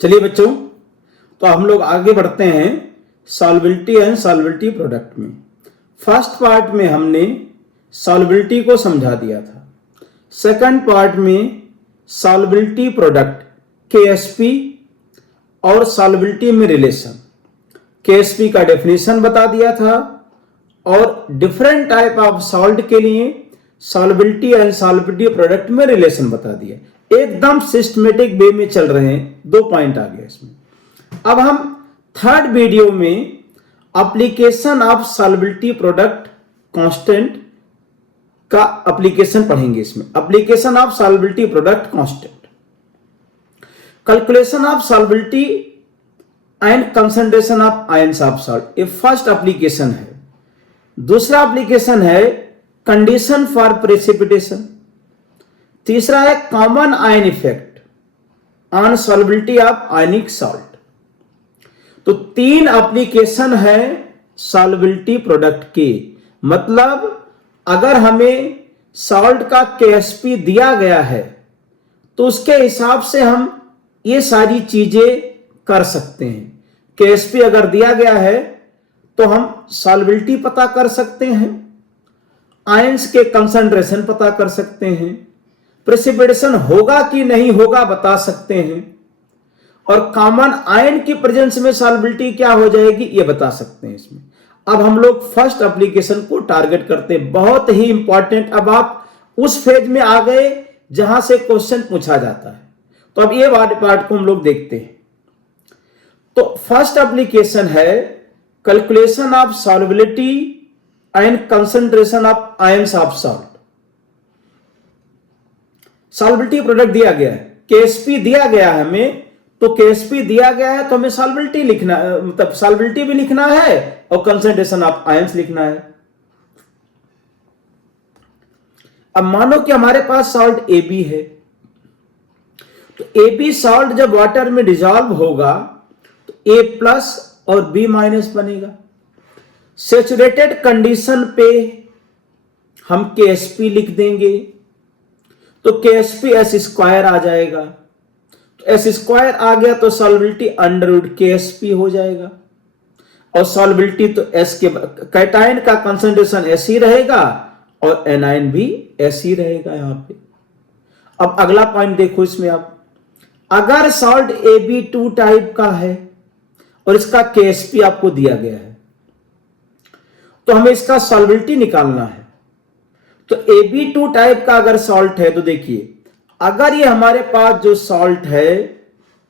चलिए बच्चों, तो हम लोग आगे बढ़ते हैं सॉल्बिलिटी एंड सॉल्बिलिटी प्रोडक्ट में। फर्स्ट पार्ट में हमने सॉल्बिलिटी को समझा दिया था। सेकंड पार्ट में सॉल्बिलिटी प्रोडक्ट केएसपी और सॉल्बिलिटी में रिलेशन, केएसपी का डेफिनेशन बता दिया था और डिफरेंट टाइप ऑफ सॉल्ट के लिए सॉल्बिलिटी एंड सॉल्बिलिटी प्रोडक्ट में रिलेशन बता दिया। एकदम सिस्टमेटिक वे में चल रहे हैं, 2 पॉइंट आ गए इसमें। अब हम थर्ड वीडियो में application of solubility product constant का एप्लीकेशन पढ़ेंगे। इसमें application of solubility product constant, calculation of solubility and concentration of ions of salt, ये फर्स्ट एप्लीकेशन है। दूसरा एप्लीकेशन है कंडीशन फॉर प्रेसिपिटेशन। तीसरा है common ion effect on solubility of ionic salt. तो 3 एप्लीकेशन है सॉल्बिलिटी प्रोडक्ट के। मतलब अगर हमें सॉल्ट का केएसपी दिया गया है तो उसके हिसाब से हम ये सारी चीजें कर सकते हैं। केएसपी अगर दिया गया है तो हम सॉल्बिलिटी पता कर सकते हैं, आयंस के कंसंट्रेशन पता कर सकते हैं, प्रेसिपिटेशन होगा कि नहीं होगा बता सकते हैं, और कॉमन आयन की प्रेजेंस में सॉल्बिलिटी क्या हो जाएगी ये बता सकते हैं इसमें। अब हम लोग फर्स्ट एप्लीकेशन को टारगेट करते हैं, बहुत ही इंपॉर्टेंट। अब आप उस फेज में आ गए जहां से क्वेश्चन पूछा जाता है, तो अब ये पार्ट को हम लोग देखते हैं। तो फर्स्ट एप्लीकेशन है calculation of solubility and concentration of ions of salt. Solubility product दिया गया है, केएसपी दिया गया है हमें, तो केएसपी दिया गया है तो हमें सॉल्बिलिटी लिखना, मतलब सॉल्बिलिटी भी लिखना है और कंसंट्रेशन ऑफ आयंस लिखना है। अब मानो कि हमारे पास सॉल्ट AB है, तो AB सॉल्ट जब वाटर में डिसॉल्व होगा तो A+ और B- बनेगा। सैचुरेटेड कंडीशन पे हम केएसपी लिख देंगे तो केएसपी S² आ जाएगा। तो S² आ गया तो सॉल्बिलिटी √KSP हो जाएगा। और सॉल्बिलिटी तो S के कैटायन का कंसंट्रेशन S ही रहेगा और एनायन भी S ही रहेगा यहां पे। अब अगला पॉइंट देखो इसमें, आप अगर सॉल्ट AB2 टाइप का है और इसका केएसपी आपको दिया गया है तो हमें इसका सॉल्बिलिटी निकालना है। तो AB2 टाइप का अगर सॉल्ट है तो देखिए, अगर ये हमारे पास जो सॉल्ट है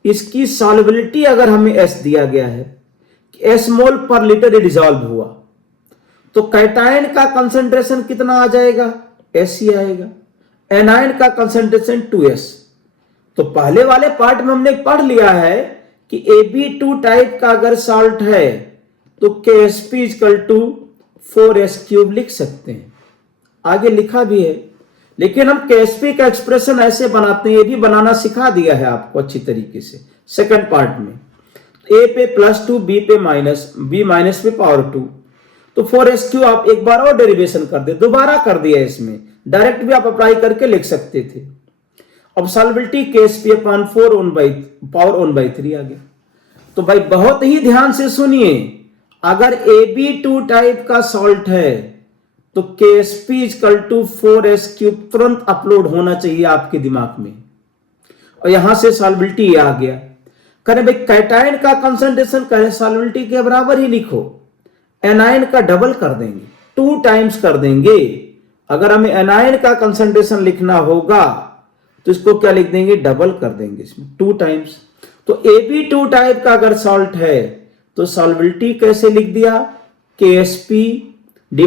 इसकी सॉल्बिलिटी अगर हमें S दिया गया है, S मोल पर लीटर डिसॉल्व हुआ, तो कैटायन का कंसंट्रेशन कितना आ जाएगा? S ही आएगा। एनायन का कंसंट्रेशन 2S। तो पहले वाले पार्ट में हमने पढ़ लिया है कि AB2 टाइप का अगर सॉल्ट है तो KSP = 4S³ लिख सकते हैं। आगे लिखा भी है, लेकिन हम KSP का एक्सप्रेशन ऐसे बनाते हैं, ये भी बनाना सिखा दिया है आपको अच्छी तरीके से सेकंड पार्ट में। A पे +2, B पे -, B- पे पावर 2, तो 4S³ आप एक बार और डेरिवेशन कर दे, दोबारा कर दिया इसमें, डायरेक्ट भी आप अप्लाई करके लिख सकते थे। अब सॉल्बिलिटी KSP/4 पावर 1/3 आ गया। तो भाई बहुत ही ध्यान से सुनिए, अगर AB2 टाइप का सॉल्ट है तो KSP = 4S³ तुरंत अपलोड होना चाहिए आपके दिमाग में। और यहां से सॉल्बिलिटी आ गया। करें भाई कैटायन का कंसंट्रेशन करें सॉल्बिलिटी के बराबर ही लिखो, एनायन का डबल कर देंगे, 2 टाइम्स कर देंगे। अगर हमें एनायन का कंसंट्रेशन लिखना होगा तो इसको क्या लिख देंगे? डबल कर देंगे इसमें, 2 टाइम्स। तो AB2 टाइप का अगर सॉल्ट है तो सॉल्बिलिटी कैसे लिख दिया? KSP /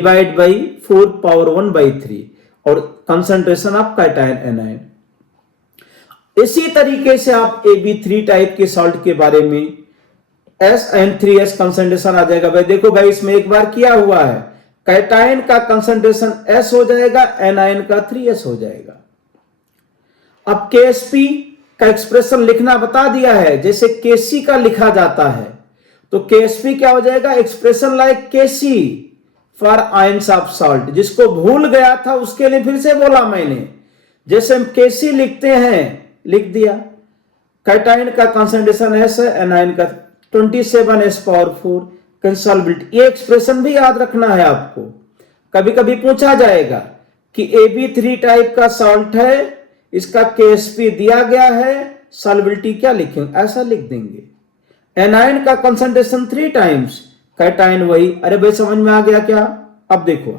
4 पावर 1/3 और कंसंट्रेशन ऑफ कैटायन एनायन। इसी तरीके से आप AB3 टाइप के सॉल्ट के बारे में SN3S कंसंट्रेशन आ जाएगा। भाई देखो भाई, इसमें एक बार किया हुआ है, कैटायन का कंसंट्रेशन S हो जाएगा, एनायन का 3S हो जाएगा। अब KSP का एक्सप्रेशन लिखना बता दिया है, जैसे KC का लिखा जाता है तो KSP क्या हो जाएगा? Expression like KC for ions of salt. जिसको भूल गया था उसके लिए फिर से बोला मैंने, जैसे हम KC लिखते हैं लिख दिया, कैटाइन का कंसंट्रेशन एस है, एनाइन का 27s⁴, कंसॉल्बिलिटी। ये एक्सप्रेशन भी याद रखना है आपको, कभी कभी पूछा जाएगा कि AB3 टाइप का सॉल्ट है, इसका KSP दिया गया है, सॉल्बिलिटी क्या लिखेंगे, ऐसा लिख देंगे। एनाइन का कंसंट्रेशन 3 टाइम्स, कैटाइन वही। अरे भाई समझ में आ गया क्या? अब देखो,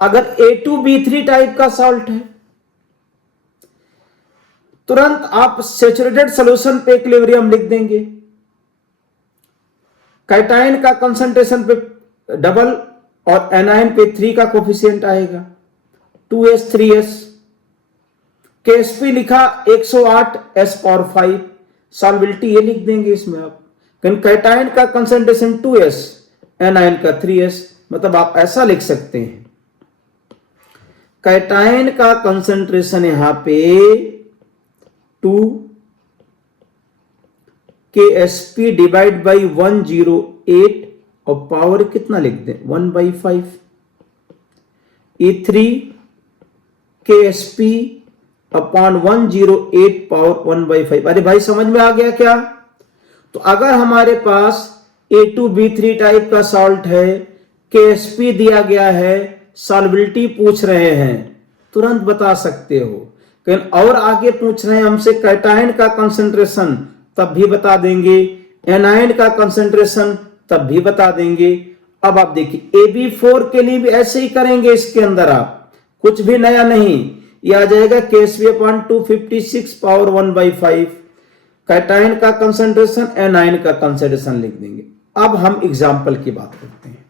अगर A2B3 टाइप का सॉल्ट है, तुरंत आप सैचुरेटेड सॉल्यूशन पे इक्विलिब्रियम लिख देंगे। कैटाइन का कंसंट्रेशन पे डबल और एनाइन पे 3 का कोफिशिएंट आएगा, 2s 3s। KSP लिखा 108s⁴, सॉल्बिलिटी ये लिख देंगे इसमें आप। कैटाइन का कंसंट्रेशन 2s, एनाइन का 3s, मतलब आप ऐसा लिख सकते हैं, कैटाइन का कंसंट्रेशन यहां पे 2 KSP डिवाइड बाई 108 और पावर कितना लिख दें 1/5, ये 3 KSP अपॉन 108 पावर 1/5। अरे भाई समझ में आ गया क्या? तो अगर हमारे पास A2B3 टाइप का सॉल्ट है, KSP दिया गया है, सॉल्बिलिटी पूछ रहे हैं, तुरंत बता सकते हो। लेकिन और आगे पूछ रहे हैं हमसे कैटाइन का कंसंट्रेशन, तब भी बता देंगे, एनाइन का कंसंट्रेशन तब भी बता देंगे। अब आप देखिए AB4 के लिए भी ऐसे ही करेंगे, इसके अंदर आप कुछ भी नया नहीं, यह आ जाएगा KSP अपॉन 256 पावर 1/5, कैटाइन का कंसंट्रेशन, एनाइन का कंसंट्रेशन लिख देंगे। अब हम एग्जाम्पल की बात करते हैं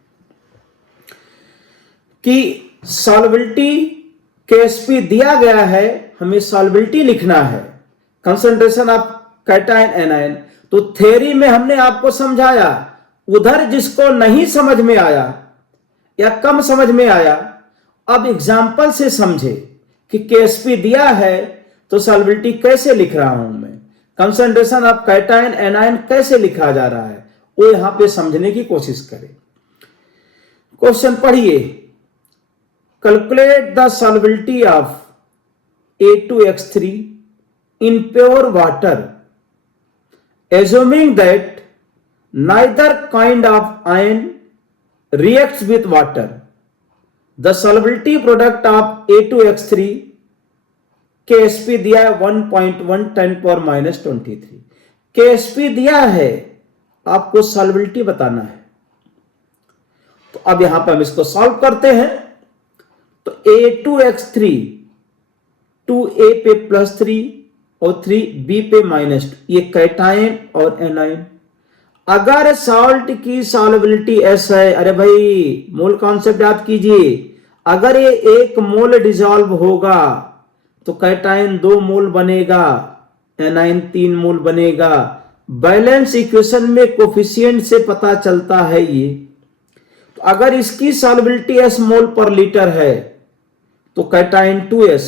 कि सॉल्बिलिटी KSP दिया गया है, हमें सॉल्बिलिटी लिखना है, कंसंट्रेशन ऑफ कैटाइन एनाइन। तो थ्योरी में हमने आपको समझाया, उधर जिसको नहीं समझ में आया या कम समझ में आया, अब एग्जाम्पल से समझे कि KSP दिया है तो सॉल्बिलिटी कैसे लिख रहा हूं मैं, कंसंट्रेशन ऑफ कैटाइन एनाइन कैसे लिखा जा रहा है, वो यहां पे समझने की कोशिश करें। क्वेश्चन पढ़िए, calculate the solubility of A2H3 in pure water assuming that neither kind of ion reacts with water. The solubility product of A2H3 KSP दिया है 1.1 10⁻⁻23। KSP दिया है, आपको सॉल्बिलिटी बताना है। तो अब यहां पर हम इसको सॉल्व करते हैं। तो A2H3 2A पे +3 और 3B पे -2, ये कैटाइन और एनाइन। अगर सॉल्ट की सॉल्बिलिटी S है, अरे भाई मूल कॉन्सेप्ट याद कीजिए, अगर ये 1 मोल डिसॉल्व होगा तो कैटाइन 2 मोल बनेगा, एनाइन 3 मोल बनेगा। बैलेंस इक्वेशन में कोफिशिएंट से पता चलता है ये। तो अगर इसकी सॉल्बिलिटी S मोल पर लीटर है तो कैटाइन 2s,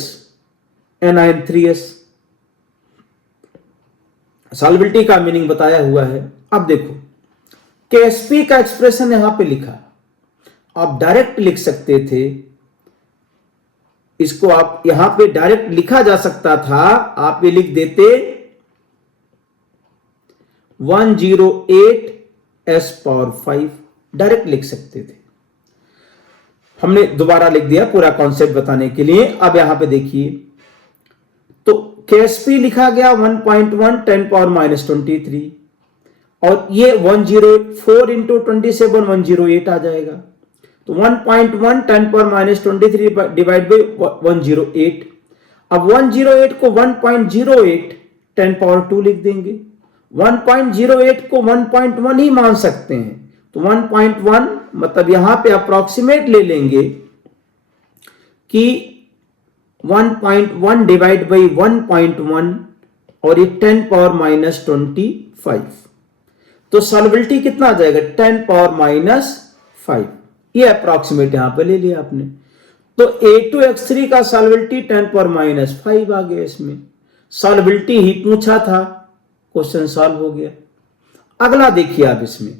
एनाइन 3s। सॉल्बिलिटी का मीनिंग बताया हुआ है। अब देखो KSP का एक्सप्रेशन यहां पे लिखा, आप डायरेक्ट लिख सकते थे इसको, आप यहां पे डायरेक्ट लिखा जा सकता था, आप ये लिख देते 108s⁴, डायरेक्ट लिख सकते थे। हमने दोबारा लिख दिया पूरा कॉन्सेप्ट बताने के लिए। अब यहां पे देखिए, तो KSP लिखा गया 1.1 10⁻⁻23 और ये 104 इंटू 27 108 आ जाएगा। तो 1.1 10⁻⁻23 डिवाइड बाई 108। अब 108 को 1.08 10⁻2 लिख देंगे। 1.08 को 1.1 ही मान सकते हैं, तो 1.1 मतलब यहां पे अप्रोक्सीमेट ले लेंगे कि 1.1 डिवाइड बाई 1.1 और ये 10⁻⁻25। तो सॉल्बिलिटी कितना आ जाएगा 10⁻�5। ये अप्रोक्सीमेट यहां पे ले लिया आपने। तो A2H3 का सॉल्बिलिटी 10⁻⁵ आ गया। इसमें सॉल्बिलिटी ही पूछा था, क्वेश्चन सॉल्व हो गया। अगला देखिए आप इसमें,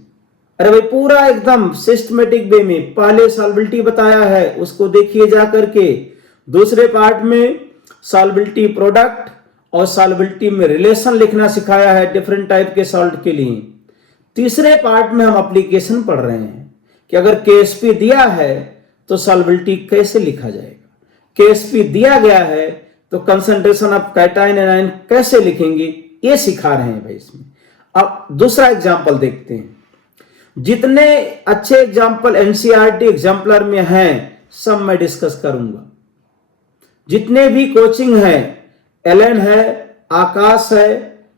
अरे भाई पूरा एकदम सिस्टमेटिक वे में पहले सॉल्बिलिटी बताया है, उसको देखिए जा करके। दूसरे पार्ट में सॉल्बिलिटी प्रोडक्ट और सॉल्युबिलिटी में रिलेशन लिखना सिखाया है डिफरेंट टाइप के सॉल्ट के लिए। तीसरे पार्ट में हम एप्लीकेशन पढ़ रहे हैं कि अगर केएसपी दिया है तो सॉल्युबिलिटी कैसे लिखा जाएगा, केएसपी दिया गया है तो कंसंट्रेशन ऑफ कैटायन एनायन कैसे लिखेंगे, ये सिखा रहे हैं भाई इसमें। अब दूसरा एग्जांपल देखते हैं। जितने अच्छे एग्जांपल एनसीईआरटी एग्जाम्पलर में हैं सब मैं डिस्कस करूंगा। जितने भी कोचिंग है, एलन है, आकाश है,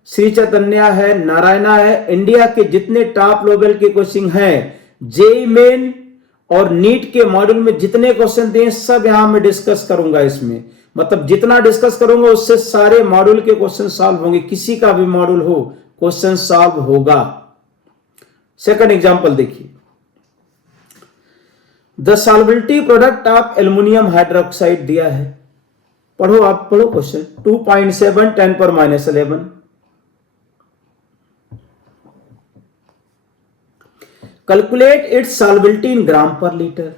श्री चैतन्य है, नारायणा है, इंडिया के जितने टॉप लेवल के कोचिंग हैं, जेईई मेन और नीट के मॉड्यूल में जितने क्वेश्चन दिए सब यहां मैं डिस्कस करूंगा। इसमें मतलब जितना डिस्कस करूंगा उससे सारे मॉड्यूल के क्वेश्चन सॉल्व होंगे, किसी का भी मॉड्यूल हो क्वेश्चन सॉल्व होगा। सेकंड एग्जांपल देखिए, the solubility product of aluminium hydroxide दिया है। पढ़ो, आप पढ़ो question. 2.7 10⁻11 calculate its solubility in gram per litre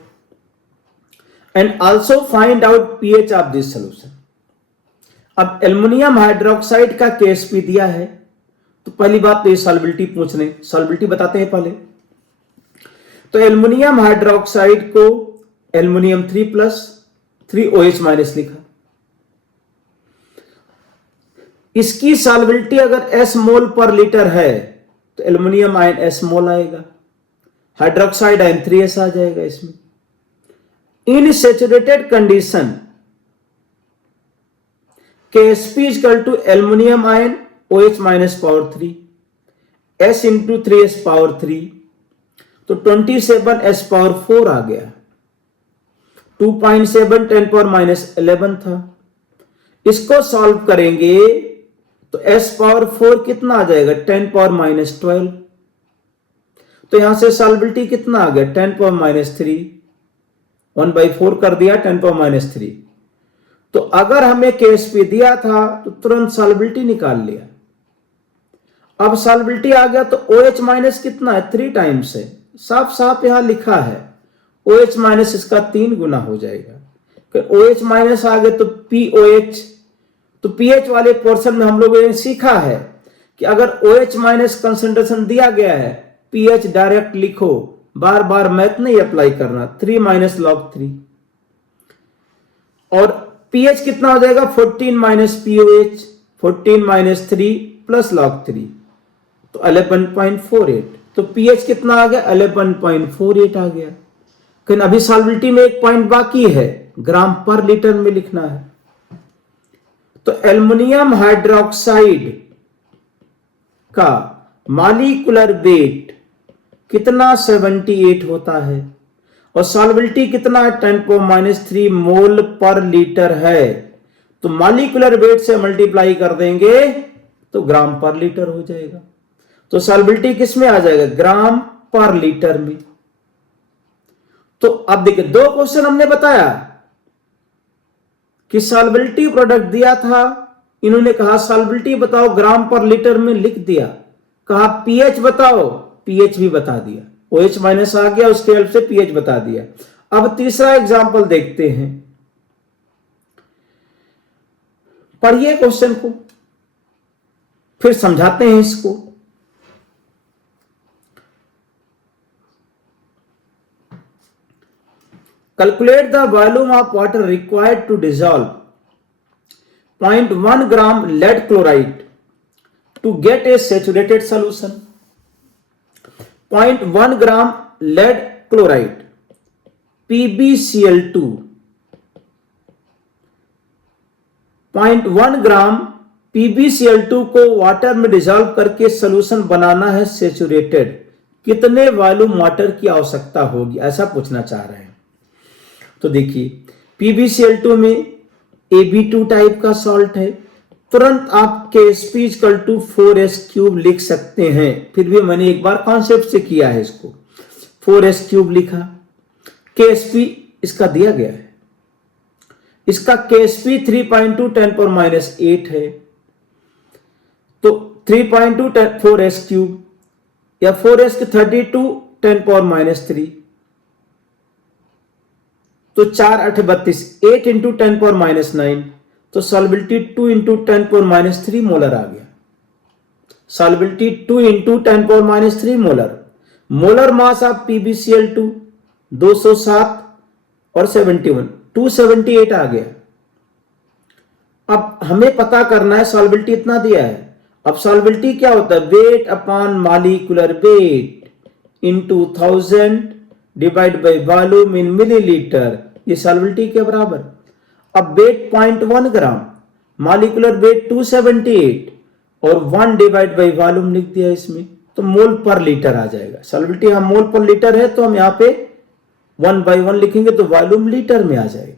and also find out pH of this solution. अब एल्युमिनियम हाइड्रोक्साइड का केएसपी दिया है तो पहली बात तो ये सॉल्युबिलिटी पूछ रहे, सॉल्युबिलिटी बताते हैं पहले। तो एल्युमिनियम हाइड्रोक्साइड को एल्युमिनियम 3+ 3OH- लिखा। इसकी सॉल्युबिलिटी अगर S मोल पर लीटर है तो एल्युमिनियम आयन S मोल आएगा, हाइड्रोक्साइड आयन 3S आ जाएगा इसमें। In saturated condition KSP equal to aluminium ion OH- power 3 S into 3S power 3 तो 27S पावर 4 आ गया। 2.7 10⁻11 था। इसको सॉल्व करेंगे तो S पावर 4 कितना आ जाएगा 10⁻12। तो यहां से सॉल्युबिलिटी कितना आ गया 10⁻3, 1/4 कर दिया 10⁻3। तो अगर हमें केएसपी दिया था तो तुरंत सॉल्युबिलिटी निकाल लिया। अब सॉल्युबिलिटी आ गया तो OH- कितना है 3 टाइम्स है, साफ साफ यहां लिखा है। OH- इसका 3 गुना हो जाएगा। OH- आ गया तो POH, तो पीएच वाले पोर्शन में हम लोगों ने सीखा है कि अगर OH- कंसंट्रेशन दिया गया है पीएच डायरेक्ट लिखो, बार बार मैथ नहीं अप्लाई करना। 3 - log 3 और पीएच कितना हो जाएगा 14 - POH, 14 - 3 + log 3 तो 11.48। तो पीएच कितना आ गया 11.48 आ गया। लेकिन अभी सॉल्युबिलिटी में एक पॉइंट बाकी है, ग्राम पर लीटर में लिखना है। तो एल्युमिनियम हाइड्रोक्साइड का मॉलिक्यूलर वेट कितना 78 होता है और सॉल्युबिलिटी कितना है 10⁻³ मोल पर लीटर है। तो मॉलिक्यूलर वेट से मल्टीप्लाई कर देंगे तो ग्राम पर लीटर हो जाएगा। तो सॉल्युबिलिटी किस में आ जाएगा ग्राम पर लीटर में। तो अब देखिए 2 क्वेश्चन हमने बताया कि सॉल्युबिलिटी प्रोडक्ट दिया था, इन्होंने कहा सॉल्युबिलिटी बताओ ग्राम पर लीटर में, लिख दिया। कहा पीएच बताओ, पीएच भी बता दिया। OH- आ गया, उसके हेल्प से पीएच बता दिया। अब तीसरा एग्जांपल देखते हैं, पढ़िए क्वेश्चन को फिर समझाते हैं इसको। Calculate the volume of water required to dissolve 0.1 gram lead chloride to get a saturated solution. 0.1 gram lead chloride PbCl2, 0.1 gram PbCl2 को वाटर में डिसॉल्व करके सोल्यूशन बनाना है सेचुरेटेड। कितने वॉल्यूम वाटर की आवश्यकता होगी, ऐसा पूछना चाह रहे हैं। तो देखिए PbCl2 में Ab2 टाइप का सॉल्ट है, तुरंत आप KSP = 4S³ लिख सकते हैं। फिर भी मैंने एक बार कॉन्सेप्ट से किया है इसको, 4S³ लिखा। KSP इसका दिया गया है, इसका KSP 3.2 10⁻8 है। तो 3.2 4S³ या 4S32 10⁻3 तो 4 8 32, 8 × 10⁻9 तो सॉल्युबिलिटी 2 इंटू 10⁻³ मोलर आ गया। Solubility 2 into 10⁻³ molar. Molar mass of PbCl2 207 और 71 278 आ गया। अब हमें पता करना है, सॉल्युबिलिटी इतना दिया है। अब सॉल्युबिलिटी क्या होता है? Weight upon molecular weight into 1000 divide by volume in millilitre, ये सॉल्युबिलिटी के बराबर। अब वेट 0.1 ग्राम, मॉलिक्यूलर वेट 278 और 1 डिवाइड बाय वॉल्यूम लिख दिया इसमें, तो मोल पर लीटर आ जाएगा। सॉल्युबिलिटी हम मोल पर लीटर है तो हम यहां पे 1/1 लिखेंगे तो वॉल्यूम लीटर में आ जाएगा।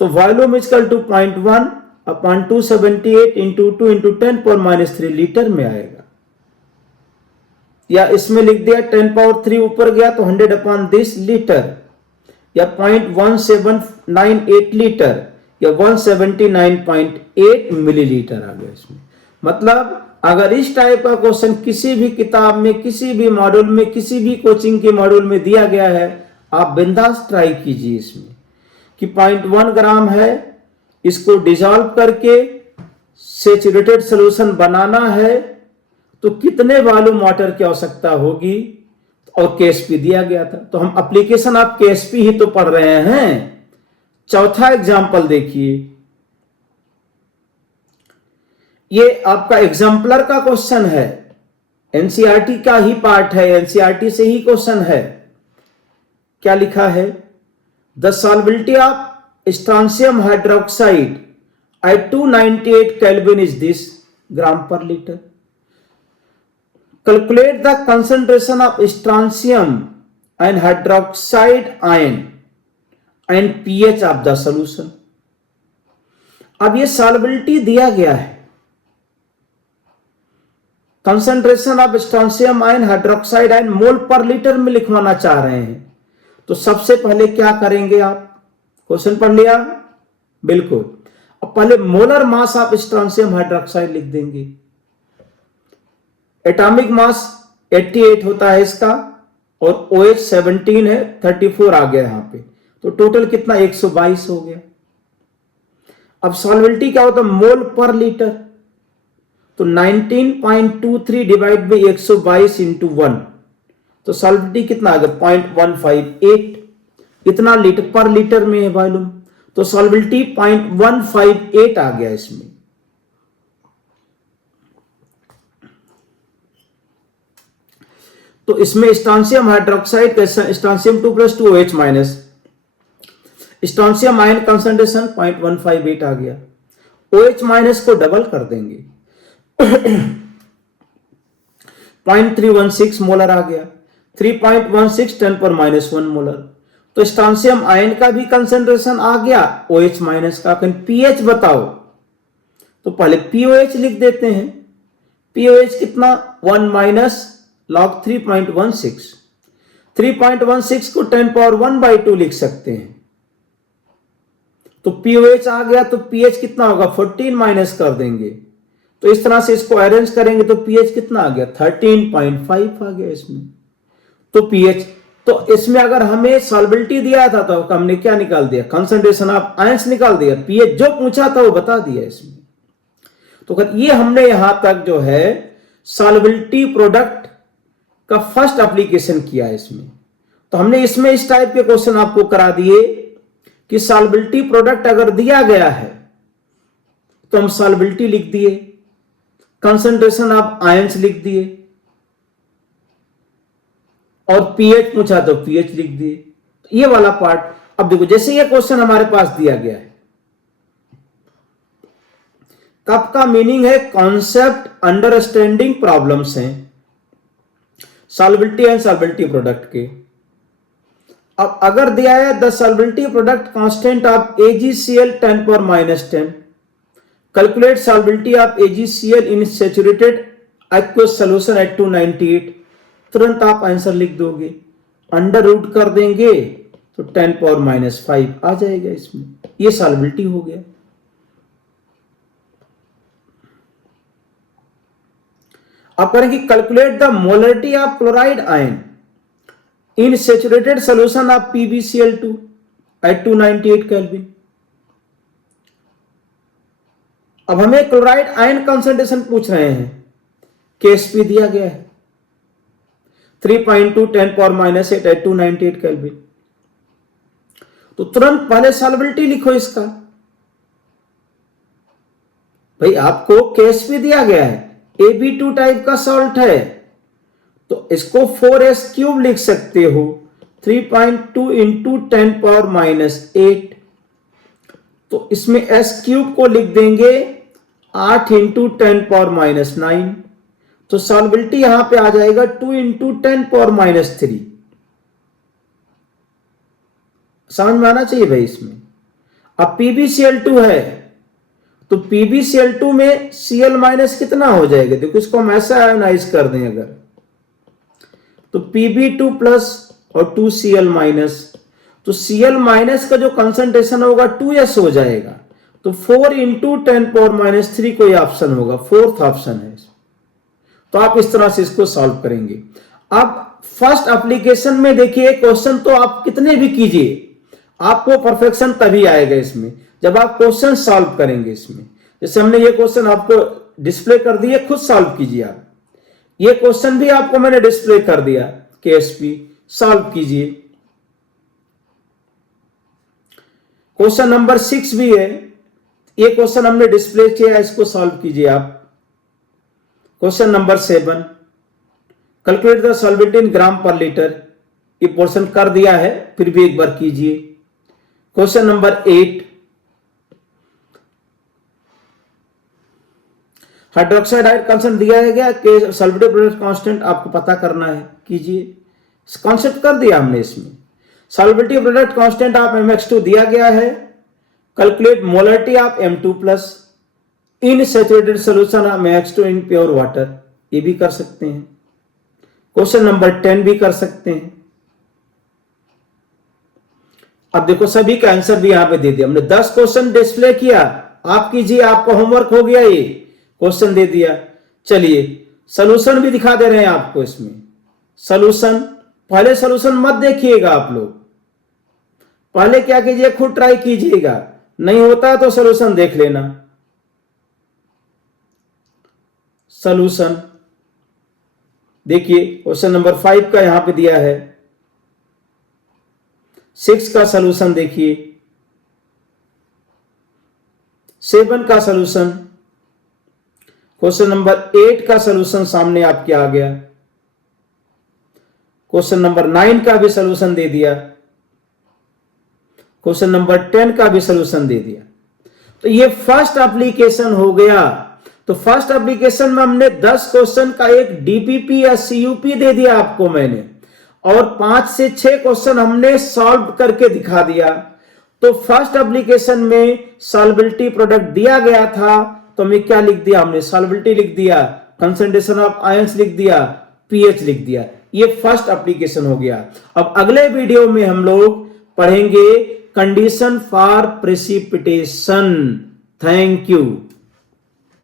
तो volume equal to 0.1 upon 278 into 2 into 10⁻³ litre में आएगा। या इसमें लिख दिया 10⁻³ ऊपर गया तो 100 अपॉन दिस लीटर, या 0.1798 लीटर, या 179.8 मिलीलीटर आ गया इसमें। मतलब अगर इस टाइप का क्वेश्चन किसी भी किताब में, किसी भी मॉड्यूल में, किसी भी कोचिंग के मॉड्यूल में दिया गया है, आप बिंदास ट्राई कीजिए इसमें कि 0.1 ग्राम है, इसको डिसॉल्व करके सैचुरेटेड सॉल्यूशन बनाना है तो कितने वॉल्यूम वाटर की आवश्यकता होगी, और केएसपी दिया गया था। तो हम एप्लीकेशन ऑफ केएसपी ही तो पढ़ रहे हैं। चौथा एग्जांपल देखिए, ये आपका एग्जाम्पलर का क्वेश्चन है, एनसीईआरटी का ही पार्ट है, एनसीईआरटी से ही क्वेश्चन है। क्या लिखा है? The solubility of strontium hydroxide at 298 kelvin is this gram per litre. Calculate the concentration of strontium and hydroxide ion and pH of the solution. अब ये सॉल्युबिलिटी दिया गया है, concentration of strontium ion hydroxide ion mole per litre में लिखवाना चाह रहे हैं। तो सबसे पहले क्या करेंगे आप? क्वेश्चन पढ़ लिया? बिल्कुल। अब पहले molar mass of strontium hydroxide लिख देंगे। एटॉमिक मास 88 होता है इसका, और OH 17 है, 34 आ गया यहां पे, तो टोटल कितना? 122 हो गया। अब सॉल्युबिलिटी क्या होता है? मोल पर लीटर, तो 19.23 डिवाइड बाई 122 इंटू 1, तो सॉल्युबिलिटी कितना आ गया? 0.158। इतना लीटर पर लीटर में है वॉल्यूम, तो सॉल्युबिलिटी 0.158 आ गया इसमें। तो इसमें स्ट्रोंशियम हाइड्रोक्साइड का strontium 2 + 2 OH minus, strontium ion concentration 0.158 आ गया। OH माइनस को डबल कर देंगे 0.316 मोलर आ गया। 3.16 10⁻⁻1 मोलर। तो स्ट्रोंशियम आयन का भी कंसंट्रेशन आ गया, OH माइनस का। पीएच बताओ, तो पहले POH लिख देते हैं। POH कितना? 1 माइनस log 3.16। 3.16 को 10⁻1/2 लिख सकते हैं। तो POH आ गया, तो pH कितना होगा? 14 माइनस कर देंगे, तो इस तरह से इसको अरेंज करेंगे तो pH कितना आ गया? 13.5 आ गया इसमें। तो pH, तो इसमें अगर हमें सॉल्युबिलिटी दिया था तो हमने क्या निकाल दिया? कंसंट्रेशन ऑफ आयंस निकाल दिया। pH जो पूछा था वो बता दिया इसमें। तो ये हमने यहां तक जो है सॉल्युबिलिटी प्रोडक्ट का फर्स्ट एप्लीकेशन किया है इसमें। तो हमने इसमें इस टाइप के क्वेश्चन आपको करा दिए कि सॉल्युबिलिटी प्रोडक्ट अगर दिया गया है तो हम सॉल्युबिलिटी लिख दिए, कंसंट्रेशन ऑफ आयंस लिख दिए, और पीएच पूछा तो पीएच लिख दिए। ये वाला पार्ट। अब देखो, जैसे ये क्वेश्चन हमारे पास दिया गया है, कप का मीनिंग है कॉन्सेप्ट अंडरस्टैंडिंग प्रॉब्लम्स हैं सॉल्युबिलिटी एंड सॉल्युबिलिटी प्रोडक्ट के। अब अगर दिया है the solubility product constant of AgCl 10⁻⁻10, calculate solubility of AgCl in saturated aqueous solution at 298, तुरंत आप आंसर लिख दोगे। अंडर रूट कर देंगे तो 10⁻⁻5 आ जाएगा इसमें। ये सॉल्युबिलिटी हो गया। अब करेंगे calculate the molarity of chloride ion in saturated solution of PbCl2 at 298 kelvin. अब हमें क्लोराइड आयन कंसंट्रेशन पूछ रहे हैं, Ksp दिया गया है 3.2 10⁻⁸ at 298 केल्विन। तो तुरंत पहले सॉल्युबिलिटी लिखो इसका। भाई आपको Ksp दिया गया है, Ab2 टाइप का सॉल्ट है, तो इसको 4s³ लिख सकते हो 3.2 इंटू 10⁻⁸। तो इसमें s³ को लिख देंगे 8 इंटू 10⁻⁹। तो सॉल्युबिलिटी यहां पे आ जाएगा 2 इंटू 10⁻⁻3। समझ में आना चाहिए भाई इसमें। अब PbCl2 है, तो PbCl2 में Cl- कितना हो जाएगा, देखो इसको हम ऐसा आयोनाइज कर दें अगर, तो Pb2 प्लस और 2Cl-, तो Cl- का जो कंसंट्रेशन होगा 2s हो जाएगा, तो 4 इंटू 10⁻⁻3 कोई ऑप्शन होगा, फोर्थ ऑप्शन है। तो आप इस तरह से इसको सॉल्व करेंगे। अब फर्स्ट एप्लीकेशन में देखिए, क्वेश्चन तो आप कितने भी कीजिए, आपको परफेक्शन तभी आएगा इसमें जब आप क्वेश्चन सॉल्व करेंगे। इसमें जैसे हमने ये क्वेश्चन आपको डिस्प्ले कर दिए, खुद सॉल्व कीजिए आप। ये क्वेश्चन भी आपको मैंने डिस्प्ले कर दिया, Ksp सॉल्व कीजिए। क्वेश्चन नंबर 6 भी है, ये क्वेश्चन हमने डिस्प्ले किया, इसको सॉल्व कीजिए आप। Question number 7, calculate the solvent in gram per litre. ये पोर्शन कर दिया है, फिर भी एक बार कीजिए। Question number 8, hydroxide ion consent दिया गया कि सॉल्वेंट प्रोडक्ट कांस्टेंट आपको पता करना है, कीजिए। कॉन्सेप्ट कर दिया हमने इसमें। सॉल्वेबिलिटी प्रोडक्ट कांस्टेंट ऑफ mx2 दिया गया है, calculate molarity of M2 plus in saturated solution of mx2 in pure water, ये भी कर सकते हैं। क्वेश्चन नंबर 10 भी कर सकते हैं। अब देखो सभी का आंसर भी यहां पे दे दिया हमने, 10 क्वेश्चन डिस्प्ले किया, आप कीजिए, आपका होमवर्क हो गया, ये क्वेश्चन दे दिया। चलिए सॉल्यूशन भी दिखा दे रहे हैं आपको इसमें। सॉल्यूशन, पहले सॉल्यूशन मत देखिएगा आप लोग, पहले क्या कीजिए, खुद ट्राई कीजिएगा, नहीं होता तो सॉल्यूशन देख लेना। सॉल्यूशन देखिए, क्वेश्चन नंबर 5 का यहां पे दिया है, 6 का सॉल्यूशन देखिए, 7 का सॉल्यूशन, क्वेश्चन नंबर 8 का सॉल्यूशन सामने आपके आ गया, क्वेश्चन नंबर 9 का भी सॉल्यूशन दे दिया, क्वेश्चन नंबर 10 का भी सॉल्यूशन दे दिया। तो ये फर्स्ट एप्लीकेशन हो गया। तो फर्स्ट एप्लीकेशन में हमने 10 क्वेश्चन का एक डीपीपी या सीयूपी दे दिया आपको मैंने, और 5 से 6 क्वेश्चन हमने सॉल्व करके दिखा दिया। तो फर्स्ट एप्लीकेशन में सॉल्वेबिलिटी प्रोडक्ट दिया गया था, तो हमें क्या लिख दिया हमने, सॉल्वेबिलिटी लिख दिया, कंसंट्रेशन ऑफ आयंस लिख दिया, पीएच लिख दिया। ये फर्स्ट एप्लीकेशन हो गया। अब अगले वीडियो में हम लोग पढ़ेंगे condition for precipitation. Thank you.